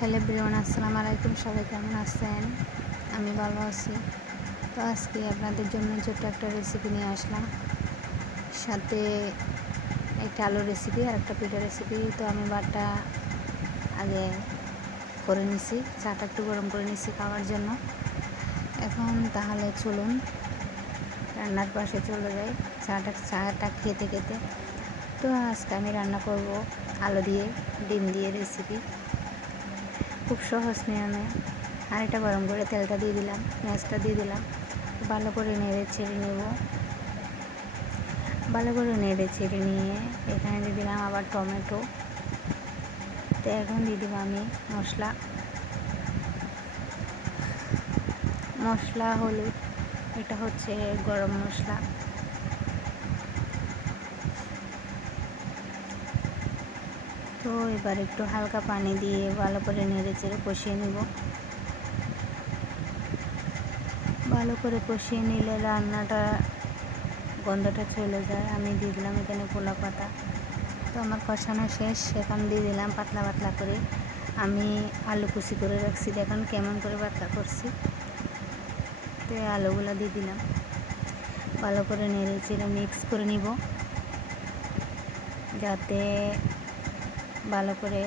Hello everyone, আসসালামু আলাইকুম। সবাই কেমন আছেন? আমি ভালো আছি। তো আজকে আপনাদের জন্য ছোট্ট একটা রেসিপি নিয়ে আসলাম, সাথে একটা আলুর রেসিপি আর একটা পিঠা রেসিপি। তো আমি ভাতটা আগে করে নিছি, চাটা একটু গরম করে নিছি খাওয়ার জন্য। এখন তাহলে চলুন রান্নার পাশে চলে যাই, চাটা খেতে খেতে। তো আজকে আমি রান্না করব আলু দিয়ে ডিম দিয়ে রেসিপি, খুব সহজ নিয়মে। আর এটা গরম করে তেলটা দিয়ে দিলাম, পেঁয়াজটা দিয়ে দিলাম, ভালো করে নেড়ে ছেড়ে নেব। ভালো করে নেড়ে ছেড়ে নিয়ে এখানে দিয়ে দিলাম আবার টমেটো। তো এখন দিয়ে দেবো আমি মশলা হলুদ, এটা হচ্ছে গরম মশলা। তো এবার একটু হালকা পানি দিয়ে ভালো করে নেড়ে চেড়ে কষিয়ে নেব। ভালো করে কষিয়ে নিলে রান্নাটা গন্ধটা চলে যায়। আমি দিয়ে দিলাম এখানে কলা পাতা। তো আমার কষানো শেষ, এখন দিয়ে দিলাম পাতলা পাতলা করে আমি আলু কুচি করে রাখছি, দেখুন কেমন করে পাতলা করছি। তো আলুগুলো দিয়ে দিলাম, ভালো করে নেড়ে চেড়ে মিক্স করে নিব, যাতে ভালো করে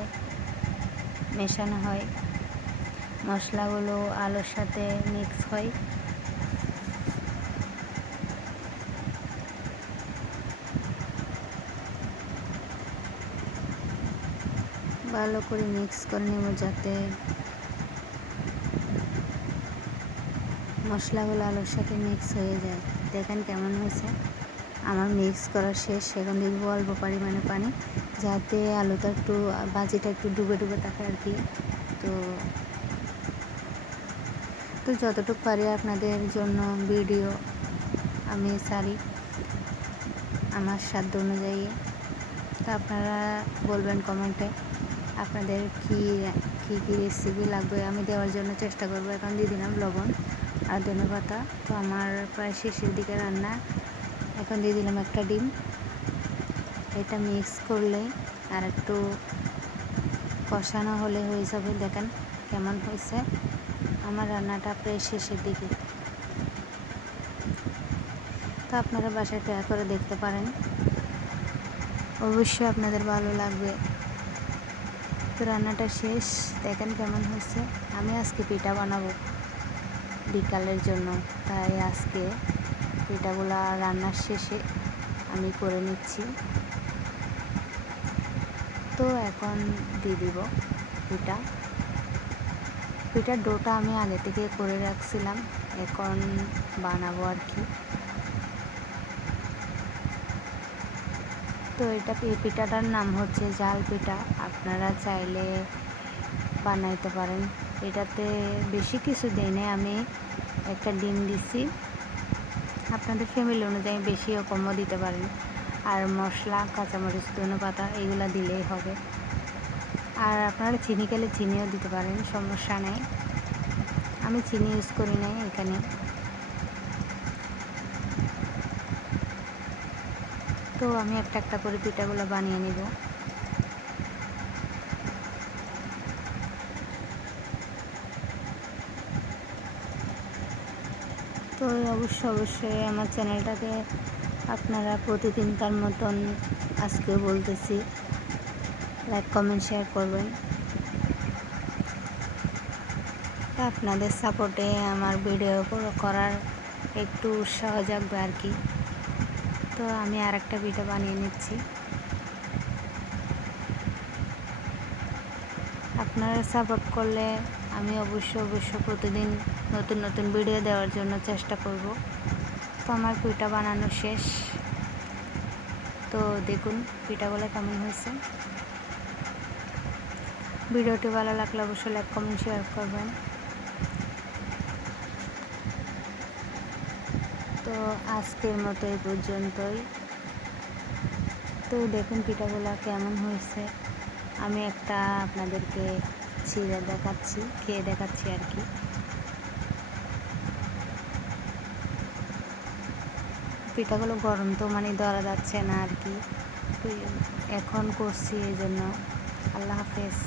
মেশানো হয়, মশলাগুলো আলুর সাথে মিক্স হয়। ভালো করে মিক্স করে নেব যাতে মশলাগুলো আলুর সাথে মিক্স হয়ে যায়। দেখেন কেমন হয়েছে। আমার মিক্স করা শেষ, এখন দিয়ে দেবো অল্প পরিমাণে পানি, যাতে আলুটা একটু ভাজিটা একটু ডুবে ডুবে থাকে আর কি। তো যতটুকু পারি আপনাদের জন্য ভিডিও আমি সারি আমার সাধ্য অনুযায়ী। তো আপনারা বলবেন কমেন্টে আপনাদের কী কী রেসিপি লাগবে, আমি দেওয়ার জন্য চেষ্টা করব। এখন দিয়ে দিলাম লবণ আর ধনেপাতা। তো আমার প্রায় শেষের দিকে রান্না। এখন দিয়ে দিলাম একটা ডিম। এটা মিক্স করলে আর একটু কষানো হলে হয়ে যাবে। দেখেন কেমন হয়েছে আমার রান্নাটা প্রায় শেষের দিকে। তো আপনারা বাসায় ট্রাই করে দেখতে পারেন, অবশ্যই আপনাদের ভালো লাগবে। তো রান্নাটা শেষ, দেখেন কেমন হয়েছে। আমি আজকে পিঠা বানাবো বিকালের জন্য, তাই আজকে পিঠাগুলো রান্নার শেষে আমি করে নিচ্ছি। তো এখন দিয়ে দিব পিঠার ডোটা আমি আগে থেকে করে রাখছিলাম, এখন বানাবো আর কি। তো এই পিঠাটার নাম হচ্ছে জাল পিঠা, আপনারা চাইলে বানাইতে পারেন। এটাতে বেশি কিছু দেই নাই, আমি একটা ডিম দিছি, আপনাদের ফ্যামিলি অনুযায়ী বেশিও কমও দিতে পারেন। আর মশলা, কাঁচামরিচ, ধনেপাতা এগুলো দিলেই হবে। আর আপনারা চিনি খেলে চিনিও দিতে পারেন, সমস্যা নেই। আমি চিনি ইউজ করি নাই এখানে। তো আমি একটা একটা করে পিঠাগুলো বানিয়ে নিব। তো অবশ্যই আমার চ্যানেলটাকে আপনারা প্রতিদিনকার মতন আজকেও বলতেছি লাইক কমেন্ট শেয়ার করবেন। আপনাদের সাপোর্টে আমার ভিডিও করার একটু উৎসাহ জাগবে আর কি। তো আমি আর একটা পিঠা বানিয়ে নিচ্ছি। আপনারা সাপোর্ট করলে আমি অবশ্যই প্রতিদিন নতুন নতুন ভিডিও দেওয়ার জন্য চেষ্টা করব। তো আমার পিঠা বানানো শেষ, তো দেখুন পিঠাগুলো কেমন হয়েছে। ভিডিওটি ভালো লাগলে অবশ্যই লাইক কমেন্ট শেয়ার করবেন। তো আজকের মতো এই পর্যন্তই। তো দেখুন পিঠাগুলো কেমন হয়েছে, আমি একটা আপনাদেরকে ছিঁড়ে দেখাচ্ছি, খেয়ে দেখাচ্ছি আর কি। পিঠাগুলো গরম তো মানে ধরা যাচ্ছে না আর কি, তো এখন করছি এই জন্য। আল্লাহ হাফেজ।